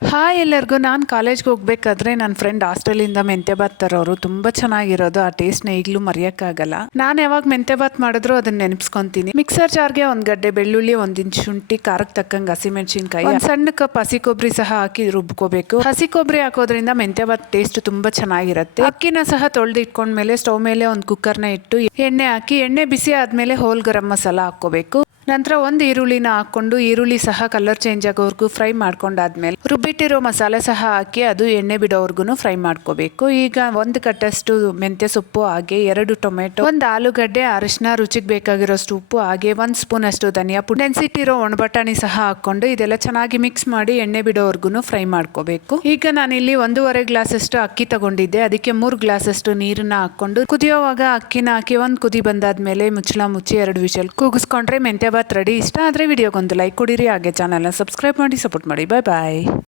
Hi ಎಲ್ಲರಿಗೂ. ನಾನು ಕಾಲೇಜ್ಗೆ ಹೋಗ್ಬೇಕಾದ್ರೆ ನನ್ನ ಫ್ರೆಂಡ್ ಹಾಸ್ಟೆಲಿಂದ ಮೆಂತ್ಯ ಬಾತ್ ತರೋರು. ತುಂಬ ಚೆನ್ನಾಗಿರೋದು. ಆ ಟೇಸ್ಟ್ನ ಈಗಲೂ ಮರೆಯೋಕ್ಕಾಗಲ್ಲ. ನಾನು ಯಾವಾಗ ಮೆಂತ್ಯ ಬಾತ್ ಮಾಡಿದ್ರು ಅದನ್ನ ನೆನಪಿಸ್ಕೊಂತೀನಿ. ಮಿಕ್ಸರ್ ಜಾರ್ಗೆ ಒಂದು ಗಡ್ಡೆ ಬೆಳ್ಳುಳ್ಳಿ, 1 ಇಂಚ್ ಶುಂಠಿ, ಖಾರಕ್ಕೆ ತಕ್ಕಂಗೆ ಹಸಿಮೆಣಸಿನ್ಕಾಯಿ, ಒಂದು ಸಣ್ಣ ಕಪ್ ಹಸಿ ಕೊಬ್ಬರಿ ಸಹ ಹಾಕಿ ರುಬ್ಕೋಬೇಕು. ಹಸಿ ಕೊಬ್ಬರಿ ಹಾಕೋದ್ರಿಂದ ಮೆಂತ್ಯ ಬಾತ್ ಟೇಸ್ಟ್ ತುಂಬ ಚೆನ್ನಾಗಿರುತ್ತೆ. ಅಕ್ಕಿನ ಸಹ ತೊಳೆದು ಇಟ್ಕೊಂಡ್ಮೇಲೆ ಸ್ಟವ್ ಮೇಲೆ ಒಂದು ಕುಕ್ಕರ್ನ ಇಟ್ಟು ಎಣ್ಣೆ ಹಾಕಿ, ಎಣ್ಣೆ ಬಿಸಿ ಆದಮೇಲೆ ಹೋಲ್ ಗರಂ ಮಸಾಲ ಹಾಕ್ಕೋಬೇಕು. ನಂತರ ಒಂದು ಈರುಳ್ಳಿನ ಹಾಕ್ಕೊಂಡು ಈರುಳ್ಳಿ ಸಹ ಕಲರ್ ಚೇಂಜ್ ಆಗೋವರೆಗೂ ಫ್ರೈ ಮಾಡ್ಕೊಂಡಾದ್ಮೇಲೆ ರುಬ್ಬಿಟ್ಟಿರೋ ಮಸಾಲೆ ಸಹ ಹಾಕಿ ಅದು ಎಣ್ಣೆ ಬಿಡೋವರೆಗೂ ಫ್ರೈ ಮಾಡ್ಕೋಬೇಕು. ಈಗ 1 ಕಟ್ಟಷ್ಟು ಮೆಂತ್ಯ ಸೊಪ್ಪು, ಹಾಗೆ 2 ಟೊಮೆಟೊ, 1 ಆಲೂಗಡ್ಡೆ, ಅರಿಶಿನ, ರುಚಿಗೆ ಬೇಕಾಗಿರೋಷ್ಟು ಉಪ್ಪು, ಹಾಗೆ 1 ಸ್ಪೂನ್ ಅಷ್ಟು ಧನಿಯಾ ಪುಡಿ, ನೆನೆಸಿಟ್ಟಿರೋ ಒಣಬಟಾಣಿ ಸಹ ಹಾಕ್ಕೊಂಡು ಇದೆಲ್ಲ ಚೆನ್ನಾಗಿ ಮಿಕ್ಸ್ ಮಾಡಿ ಎಣ್ಣೆ ಬಿಡೋವರೆಗೂ ಫ್ರೈ ಮಾಡ್ಕೋಬೇಕು. ಈಗ ನಾನಿಲ್ಲಿ 1.5 ಗ್ಲಾಸಷ್ಟು ಅಕ್ಕಿ ತಗೊಂಡಿದ್ದೆ. ಅದಕ್ಕೆ 3 ಗ್ಲಾಸಷ್ಟು ನೀರನ್ನ ಹಾಕ್ಕೊಂಡು ಕುದಿಯೋವಾಗ ಅಕ್ಕಿನ ಹಾಕಿ 1 ಕುದಿ ಬಂದಾದ್ಮೇಲೆ ಮುಚ್ಚಳ ಮುಚ್ಚಿ 2 ವಿಷಲ್ ಕೂಗಿಸ್ಕೊಂಡ್ರೆ ಮೆಂತ್ಯ ಬಾತ್ ರೆಡಿ. ಇಷ್ಟ ಆದರೆ ವಿಡಿಯೋಗೊಂದು ಲೈಕ್ ಕೊಡಿರಿ, ಹಾಗೆ ಚಾನಲ್ನ ಸಬ್ಸ್ಕ್ರೈಬ್ ಮಾಡಿ ಸಪೋರ್ಟ್ ಮಾಡಿ. ಬಾಯ್ ಬಾಯ್.